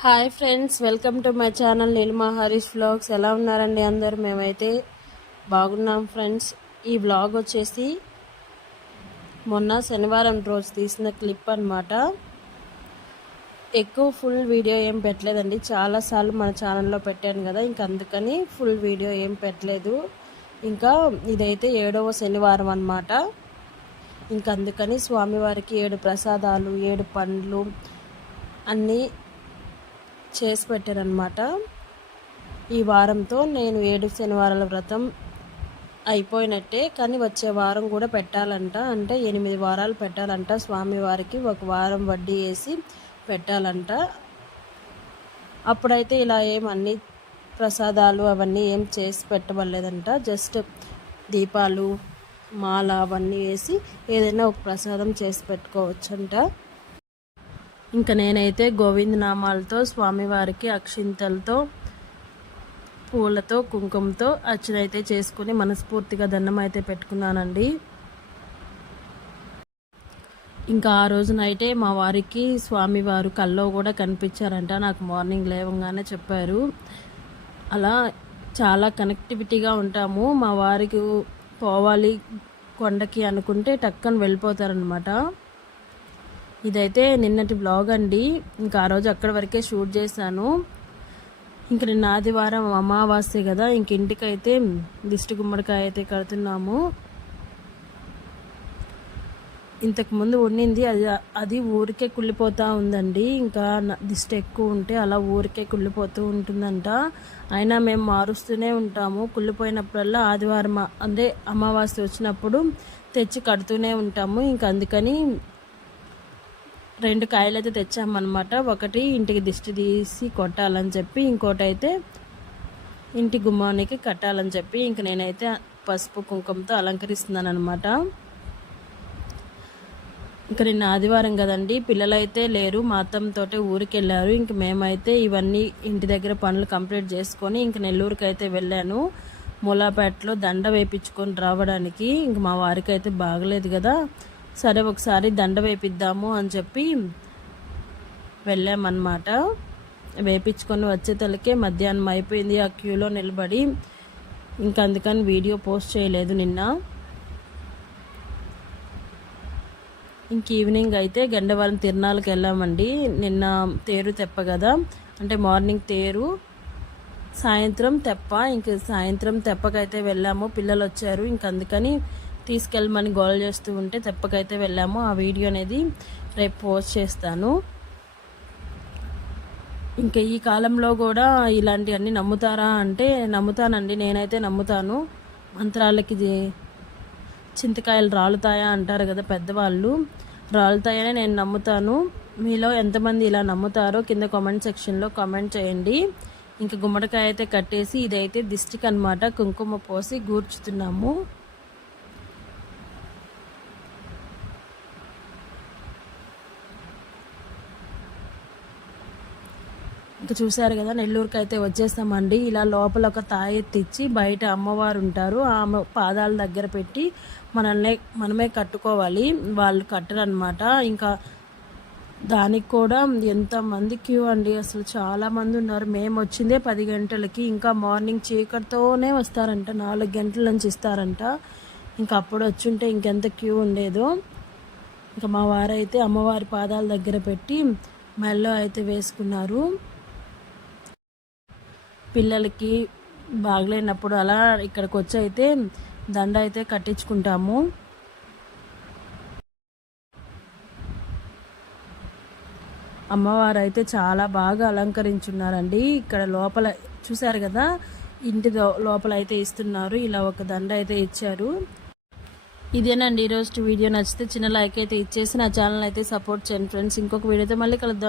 Hi friends, welcome to my channel Neelima Harish vlogs. ఎలా ఉన్నారండి అందరు? మేమైతే బాగున్నాం ఫ్రెండ్స్. ఈ వ్లాగ్ వచ్చేసి మొన్న శనివారం రోజు తీసిన క్లిప్ అన్నమాట. ఎక్కువ ఫుల్ వీడియో ఏం పెట్టలేదండి, చాలాసార్లు మన ఛానల్లో పెట్టాను కదా, ఇంక అందుకని ఫుల్ వీడియో ఏం పెట్టలేదు. ఇంకా ఇదైతే 7వ శనివారం అన్నమాట. ఇంక అందుకని స్వామివారికి 7 ప్రసాదాలు 7 పండ్లు అన్నీ చేసి పెట్టారనమాట. ఈ వారంతో నేను 7 శనివారాల వ్రతం అయిపోయినట్టే, కానీ వచ్చే వారం కూడా పెట్టాలంట. అంటే 8 వారాలు పెట్టాలంట స్వామివారికి, ఒక వారం వడ్డీ వేసి పెట్టాలంట. అప్పుడైతే ఇలా అన్ని ప్రసాదాలు అవన్నీ ఏం చేసి పెట్టవలేదంట. జస్ట్ దీపాలు మాల అవన్నీ వేసి ఏదైనా ఒక ప్రసాదం చేసి పెట్టుకోవచ్చంట. ఇంకా నేనైతే గోవింద నామాలతో స్వామివారికి అక్షింతలతో పూలతో కుంకుమతో అర్చన అయితే చేసుకుని మనస్ఫూర్తిగా దండం అయితే పెట్టుకున్నానండి. ఇంకా ఆ రోజు నైటే మా వారికి స్వామివారు కల్లో కూడా కనిపించారంట. నాకు మార్నింగ్ లేవగానే చెప్పారు. అలా చాలా కనెక్టివిటీగా ఉంటాము. మా వారికి పోవాలి కొండకి అనుకుంటే టక్కని వెళ్ళిపోతారనమాట. ఇదైతే నిన్నటి బ్లాగ్ అండి. ఇంకా ఆ రోజు అక్కడి వరకే షూట్ చేశాను. ఇంక నిన్న ఆదివారం అమావాస్య కదా, ఇంక ఇంటికైతే దిష్టి గుమ్మడికాయ అయితే కడుతున్నాము. ఇంతకుముందు ఉండింది అది ఊరికే కుళ్ళిపోతూ ఉందండి. ఇంకా దిష్టి ఎక్కువ ఉంటే అలా ఊరికే కుళ్ళిపోతూ ఉంటుందంట. అయినా మేము మారుస్తూనే ఉంటాము. కుళ్ళిపోయినప్పుడల్లా ఆదివారం అంటే అమావాస్య వచ్చినప్పుడు తెచ్చి కడుతూనే ఉంటాము. ఇంకా అందుకని 2 కాయలు అయితే తెచ్చామన్నమాట. ఒకటి ఇంటికి దిష్టి తీసి కొట్టాలని చెప్పి, ఇంకోటి అయితే ఇంటి గుమ్మానికి కట్టాలని చెప్పి ఇంక నేనైతే పసుపు కుంకుమతో అలంకరిస్తున్నాను అనమాట. ఇంక నిన్న ఆదివారం కదండి, పిల్లలైతే లేరు, మా అత్తంతో ఊరికి వెళ్ళారు. ఇంక మేమైతే ఇవన్నీ ఇంటి దగ్గర పనులు కంప్లీట్ చేసుకొని ఇంక నెల్లూరుకి అయితే వెళ్ళాను. మూలాపేటలో దండ వేయించుకొని రావడానికి. ఇంక మా వారికి అయితే బాగలేదు కదా, సరే ఒకసారి దండ వేపిద్దాము అని చెప్పి వెళ్ళామన్నమాట. వేపించుకొని వచ్చేతలకే మధ్యాహ్నం అయిపోయింది ఆ క్యూలో నిలబడి. ఇంకా అందుకని వీడియో పోస్ట్ చేయలేదు నిన్న. ఇంక ఈవినింగ్ అయితే గండవరం తిరునాళ్ళకి వెళ్ళామండి. నిన్న తేరు తెప్ప కదా, అంటే మార్నింగ్ తేరు, సాయంత్రం తెప్ప. ఇంక సాయంత్రం తెప్పకైతే వెళ్ళాము. పిల్లలు వచ్చారు, ఇంక అందుకని తీసుకెళ్ళమని గోల్ చేస్తూ ఉంటే తెప్పకైతే వెళ్ళాము. ఆ వీడియో అనేది రేపు పోస్ట్ చేస్తాను. ఇంకా ఈ కాలంలో కూడా ఇలాంటివన్నీ నమ్ముతారా అంటే నమ్ముతానండి, నేనైతే నమ్ముతాను. మంత్రాలకి చింతకాయలు రాలుతాయా అంటారు కదా పెద్దవాళ్ళు, రాలుతాయని నేను నమ్ముతాను. మీలో ఎంతమంది ఇలా నమ్ముతారో కింద కామెంట్ సెక్షన్లో కామెంట్ చేయండి. ఇంకా గుమ్మడికాయ అయితే కట్టేసి ఇదైతే దిష్టికి అనమాట, కుంకుమ పోసి గూర్చుతున్నాము. ఇంకా చూసారు కదా, నెల్లూరుకి అయితే వచ్చేస్తామండి. ఇలా లోపల ఒక తాయెత్తిచ్చి బయట అమ్మవారు ఉంటారు, ఆమె పాదాల దగ్గర పెట్టి మనమే కట్టుకోవాలి, వాళ్ళు కట్టరనమాట. ఇంకా దానికి కూడా ఎంతమంది క్యూ అండి, అసలు చాలామంది ఉన్నారు. మేము వచ్చిందే 10 గంటలకి, ఇంకా మార్నింగ్ చీకటితోనే వస్తారంట, 4 గంటల నుంచి ఇస్తారంట. ఇంకా అప్పుడు వచ్చుంటే ఇంకెంత క్యూ ఉండేదో. ఇంకా మా వారైతే అమ్మవారి పాదాల దగ్గర పెట్టి మెల్లో అయితే వేసుకున్నారు. పిల్లలకి బాగలేనప్పుడు అలా ఇక్కడికి వచ్చి అయితే దండ అయితే కట్టించుకుంటాము. అమ్మవారు అయితే చాలా బాగా అలంకరించున్నారండి. ఇక్కడ లోపల చూసారు కదా, ఇంటి లోపల అయితే ఇస్తున్నారు. ఇలా ఒక దండ అయితే ఇచ్చారు. ఇదేనండి ఈరోజు వీడియో. నచ్చితే చిన్న లైక్ అయితే ఇచ్చేసి నా ఛానల్ అయితే సపోర్ట్ చేయండి ఫ్రెండ్స్. ఇంకొక వీడియోతో మళ్ళీ కలుద్దాం.